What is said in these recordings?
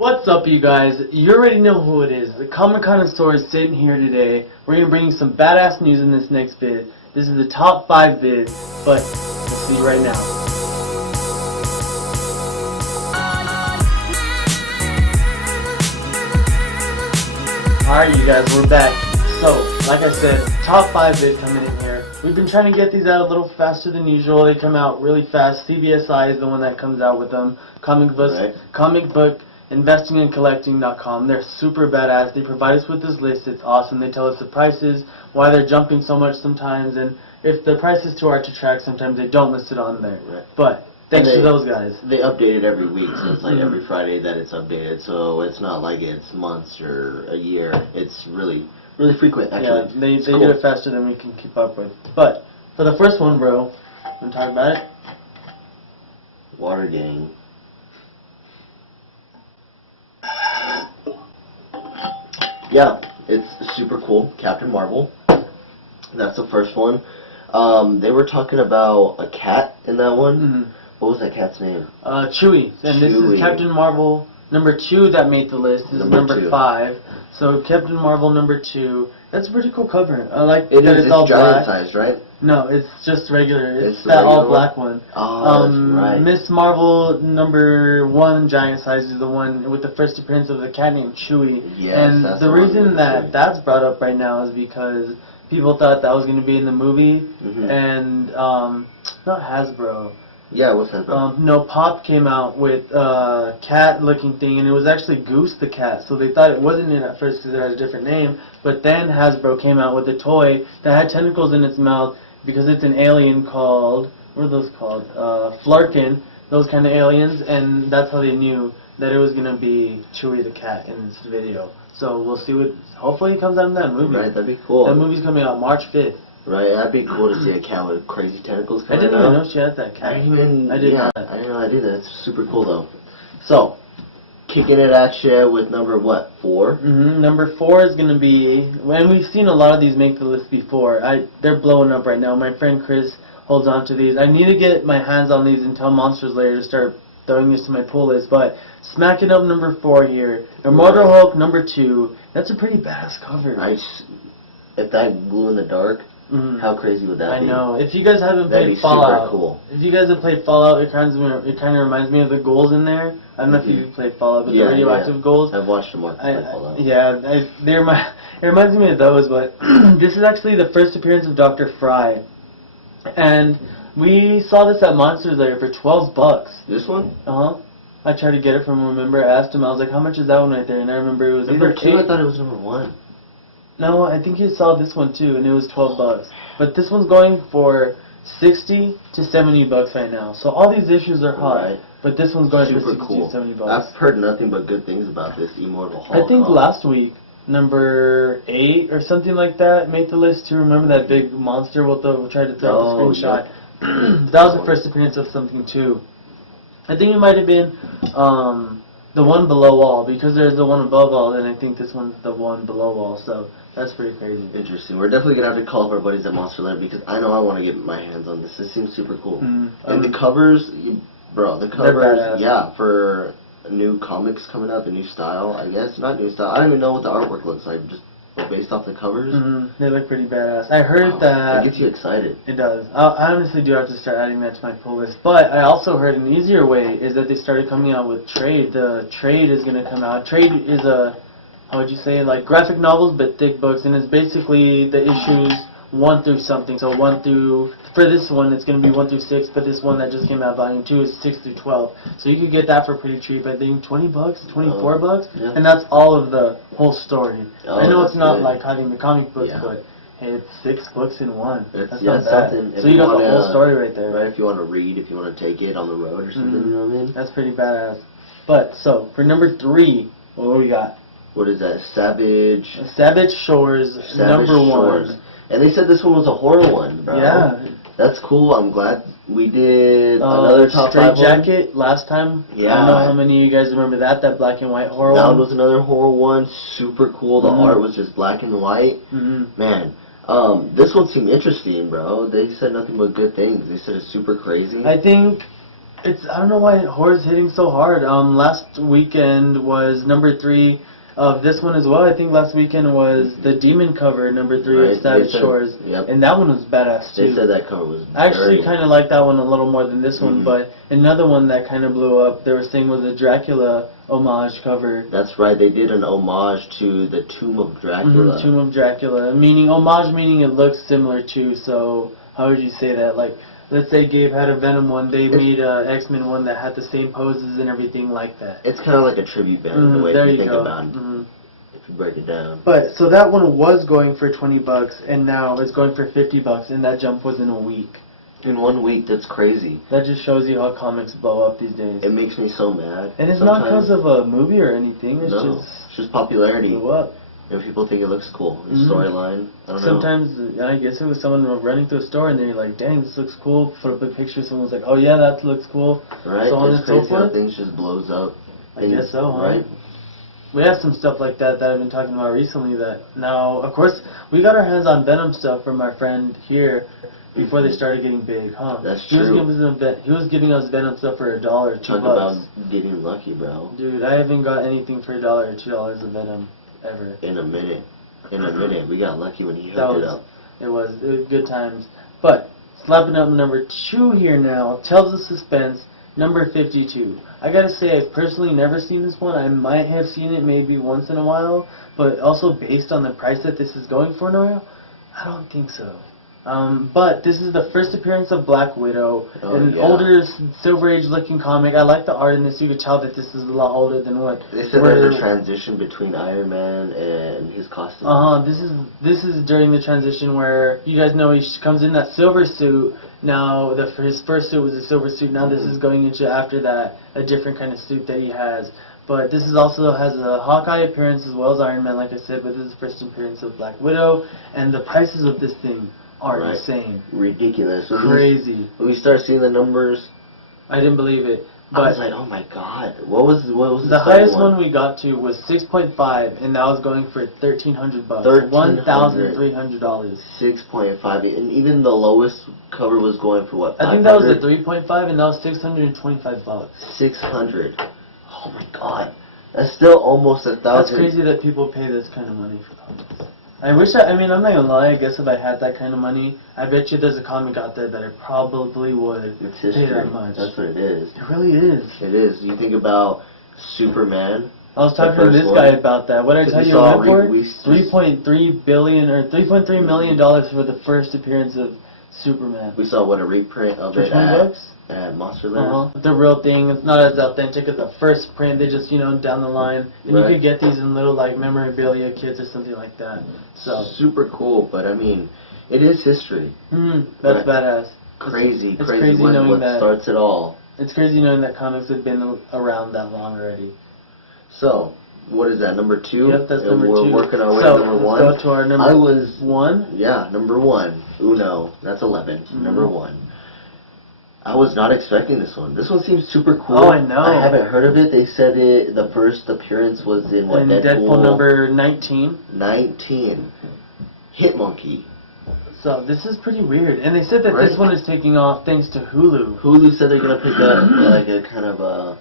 What's up, you guys? You already know who it is. The Comic Connoisseur is sitting here today. We're going to bring you some badass news in this next vid. This is the top 5 vid, but we'll see right now. Alright, you guys, we're back. So, like I said, top 5 vid coming in here. We've been trying to get these out a little faster than usual. They come out really fast. CBSI is the one that comes out with them. Comic book investingandcollecting.com. They're super badass. They provide us with this list. It's awesome. They tell us the prices, why they're jumping so much sometimes, and if the price is too hard to track, sometimes they don't list it on there. Right. But thanks to those guys. They update it every week, so it's like every Friday that it's updated. So it's not like it's months or a year. It's really frequent, actually. Yeah, they do it faster than we can keep up with. But for the first one, bro, want to talk about it? Water Gang. Yeah, it's super cool. Captain Marvel. That's the first one. They were talking about a cat in that one. What was that cat's name? Chewie. And this is Captain Marvel number 2 that made the list. This is number 5. So Captain Marvel number 2. That's a pretty cool cover. I like that it's all giant black. size, right? No, it's just regular. It's that regular all black one. Oh, that's right. Miss Marvel number 1 giant size is the one with the first appearance of the cat named Chewie. Yes, and that's the reason that that's brought up right now is because people thought that was going to be in the movie, and not Hasbro. Yeah, what's that about? No, Pop came out with a cat-looking thing, and it was actually Goose the cat. So they thought it wasn't it at first because it had a different name. But then Hasbro came out with a toy that had tentacles in its mouth because it's an alien called, what are those called? Flarkin, those kind of aliens, and that's how they knew that it was going to be Chewie the cat in this video. So we'll see what, hopefully it comes out in that movie. Right, that'd be cool. That movie's coming out March 5th. Right, that'd be cool to see a cat with crazy tentacles coming out. I didn't even know she had that cat. I didn't know I did that. It's super cool though. So, kicking it at you with number what, 4? Number 4 is gonna be, and we've seen a lot of these make the list before. They're blowing up right now. My friend Chris holds on to these. I need to get my hands on these and tell Monsters Lair to start throwing this to my pull list. But smacking up number 4 here, Immortal Hulk number 2. That's a pretty badass cover. If that glue in the dark. How crazy would that be? I know. If you guys haven't played Fallout, super cool. If you guys have played Fallout, it kind of reminds me of the ghouls in there. I don't know if you've played Fallout, but the radioactive ghouls. I've watched them play Fallout. Yeah, it reminds me of those. But this is actually the first appearance of Dr. Fry, and we saw this at Monsters Lair for $12. This one? I tried to get it from him. Remember, I asked him. I was like, "How much is that one right there?" And I remember it was number either 2. I thought it was number 1. No, I think you saw this one too, and it was $12. But this one's going for $60 to $70 right now. So all these issues are hot, but this one's going for $60 to $70. I've heard nothing but good things about this Immortal Hulk. I think last week, number 8 or something like that made the list too. Remember that big monster we'll try to throw up a screenshot? Yeah. That was the first appearance of something too. I think it might have been the one below all, because there's the one above all, and I think this one's the one below all. So that's pretty crazy. Interesting. We're definitely going to have to call up our buddies at Monster Land because I know I want to get my hands on this. This seems super cool. And the covers, bro, the covers, yeah, for new comics coming out, the new style, I guess. Not new style. I don't even know what the artwork looks like, just based off the covers. They look pretty badass. I heard that... It gets you excited. It does. I honestly do have to start adding that to my pull list. But I also heard an easier way is that they started coming out with trade. The trade is going to come out. Trade is a... How would you say, like graphic novels but thick books, and it's basically the issues 1 through something. So 1 through, for this one it's going to be 1 through 6, but this one that just came out, volume 2, is 6 through 12. So you could get that for pretty cheap. I think $20, $24, and that's all of the whole story. I know it's not like having the comic books, but hey, it's 6 books in one. That's not bad. So you got the whole story right there. Right, if you want to read, if you want to take it on the road or something, you know what I mean? That's pretty badass. But so for number 3, what do we got? What is that? Savage Shores, number 1. And they said this one was a horror one, bro. Yeah. That's cool. I'm glad we did another top 5 Straight Jacket last time. Yeah. I don't know how many of you guys remember that black and white horror one. That was another horror one. Super cool. The art was just black and white. Man. This one seemed interesting, bro. They said nothing but good things. They said it's super crazy. I think I don't know why horror's hitting so hard. Last weekend was number 3 of this one as well. I think last weekend was the Demon cover, number 3 of Savage Shores. Yep. And that one was badass too. They said that cover was I actually kind of like that one a little more than this one, Mhm. but another one that kind of blew up, they were saying was a Dracula homage cover. That's right, they did an homage to the Tomb of Dracula. Tomb of Dracula. Homage meaning it looks similar to, so how would you say that? Like, let's say Gabe had a Venom one, they made a X-Men one that had the same poses and everything like that. It's kind of like a tribute band, the way you think about it, if you break it down. But, so that one was going for $20, and now it's going for $50, and that jump was in a week. In 1 week, that's crazy. That just shows you how comics blow up these days. It makes me so mad. And it's not because of a movie or anything, it's just popularity. Blew up. And people think it looks cool. The storyline, I don't know. Sometimes, I guess it was someone running through a store and they're like, dang, this looks cool. Put up a picture, someone's like, oh yeah, that looks cool. Right, so on it's and so crazy how forth. things just blows up. I guess so, huh? Right? We have some stuff like that I've been talking about recently that now, of course, we got our hands on Venom stuff from our friend here before they started getting big, huh? That's true. He was giving us Venom stuff for $1 or $2. Talk about getting lucky, bro. Dude, I haven't got anything for $1 or $2 of Venom ever. In a minute. We got lucky when he hooked it up. It was good times. But, slapping up number 2 here now, Tales of Suspense, number 52. I gotta say, I've personally never seen this one. I might have seen it maybe once in a while, but also based on the price that this is going for now, I don't think so. But this is the first appearance of Black Widow, an older Silver Age looking comic. I like the art in this. You could tell that this is a lot older than what. They said there's a transition between Iron Man and his costume. This is during the transition where you guys know he comes in that silver suit. Now his first suit was a silver suit. Now this is going into after that a different kind of suit that he has. But this is also has a Hawkeye appearance as well as Iron Man, like I said. But this is the first appearance of Black Widow, and the prices of this thing are insane. Ridiculous. Crazy. When we start seeing the numbers, I didn't believe it. But I was like, oh my god. What was the highest one we got to was 6.5, and that was going for $1,300. $1,300. 6.5, and even the lowest cover was going for what? 500? I think that was a 3.5, and that was $625. 600. Oh my god. That's still almost 1,000. That's crazy that people pay this kind of money for comics. I wish I'm not gonna lie, I guess if I had that kind of money, I bet you there's a comic out there that I probably would pay that much. That's what it is. It really is. It is. You think about Superman. I was talking to this guy about that. What did I tell you it went for? $3.3 billion or $3.3 million for the first appearance of Superman. We saw a reprint of for it $20? At Monsterland. The real thing. It's not as authentic as the first print. They just down the line, and you could get these in little like memorabilia kits or something like that. So super cool, but I mean, it is history. That's badass. Crazy, it's crazy knowing what that starts it all. It's crazy knowing that comics have been around that long already. So, what is that, number 2? Yep, that's number 2. We're working our way to number 1. Let's go to our number 1. Yeah, number 1. Uno. That's 11. Number 1. I was not expecting this one. This one seems super cool. Oh, I know. I haven't heard of it. They said the first appearance was in what, Deadpool number 19. 19. Hitmonkey. So this is pretty weird. And they said that this one is taking off thanks to Hulu. Hulu said they're gonna pick up like a kind of a.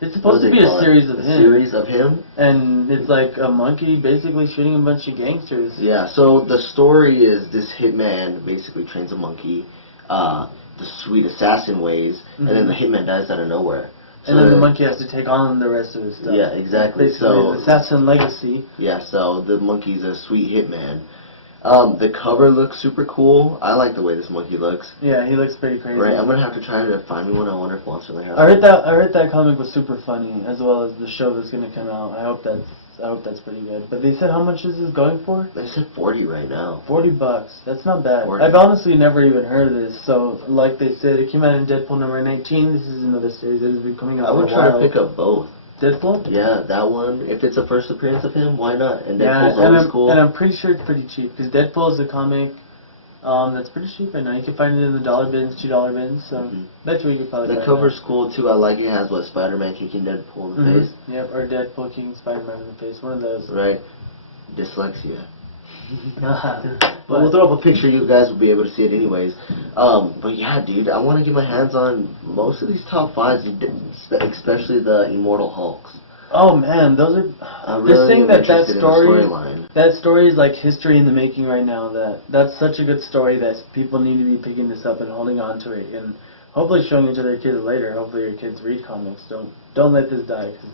It's supposed to be a series of him. Series of him. And it's like a monkey basically shooting a bunch of gangsters. Yeah. So the story is this hitman basically trains a monkey. The sweet assassin ways, and then the hitman dies out of nowhere. So and then the monkey has to take on the rest of his stuff. Yeah, exactly. Basically, so Assassin Legacy. Yeah, so the monkey's a sweet hitman. The cover looks super cool. I like the way this monkey looks. Yeah, he looks pretty crazy. Right, I'm gonna have to try to find me one. I wonder if Monster has. I heard that comic was super funny, as well as the show that's gonna come out. I hope that's pretty good. But they said how much is this going for? They said 40 right now. $40. That's not bad. 40. I've honestly never even heard of this. So, like they said, it came out in Deadpool number 19. This is another series that has been coming out. I would try to pick up both. Deadpool? Yeah, that one. If it's a first appearance of him, why not? And Deadpool's always cool. And I'm pretty sure it's pretty cheap because Deadpool is a comic that's pretty cheap right now. You can find it in the $1 bins, $2 bins. So that's where you could probably find it. The cover's cool too. I like it. Has Spider-Man kicking Deadpool in the face. Yep, or Deadpool kicking Spider-Man in the face. One of those. Right. Dyslexia. But we'll throw up a picture. You guys will be able to see it anyways. But yeah, dude, I want to get my hands on most of these top 5s, especially the Immortal Hulks. Oh man, those are. Just saying that story is like history in the making right now. That's such a good story that people need to be picking this up and holding on to it, and hopefully showing it to their kids later. Hopefully your kids read comics. Don't let this die. 'Cause,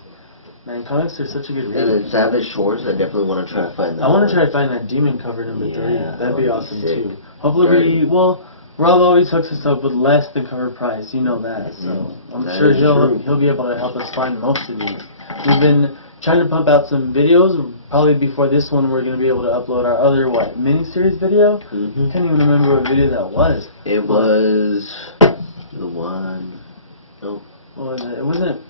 man, comics are such a good read. And then Savage Shores, I definitely want to try to find that. I want to try to find that Demon cover number 3. That'd be awesome too. Hopefully Right. Rob always hooks us up with less than cover price. You know that, so I'm sure he'll be able to help us find most of these. We've been trying to pump out some videos. Probably before this one, we're going to be able to upload our other miniseries video. Can't even remember what video that was. It was the one. Nope. What was it? It wasn't.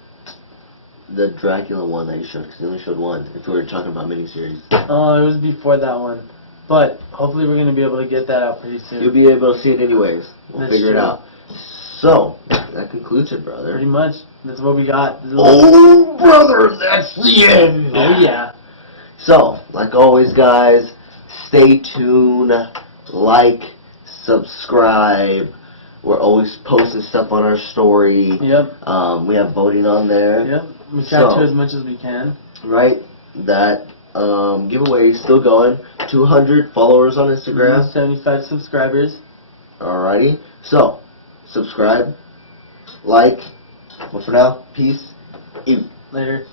The Dracula one that you showed, because you only showed one. If we were talking about miniseries. Oh, it was before that one. But hopefully we're going to be able to get that out pretty soon. You'll be able to see it anyways. We'll figure it out. So, that concludes it, brother. Pretty much. That's what we got. Oh, brother, that's the end. Oh, yeah. So, like always, guys, stay tuned, like, subscribe. We're always posting stuff on our story. Yep. We have voting on there. Yep. We try to as much as we can. Right. That giveaway is still going. 200 followers on Instagram. 75 subscribers. Alrighty. So, subscribe, like. But for now, peace. Eat. Later.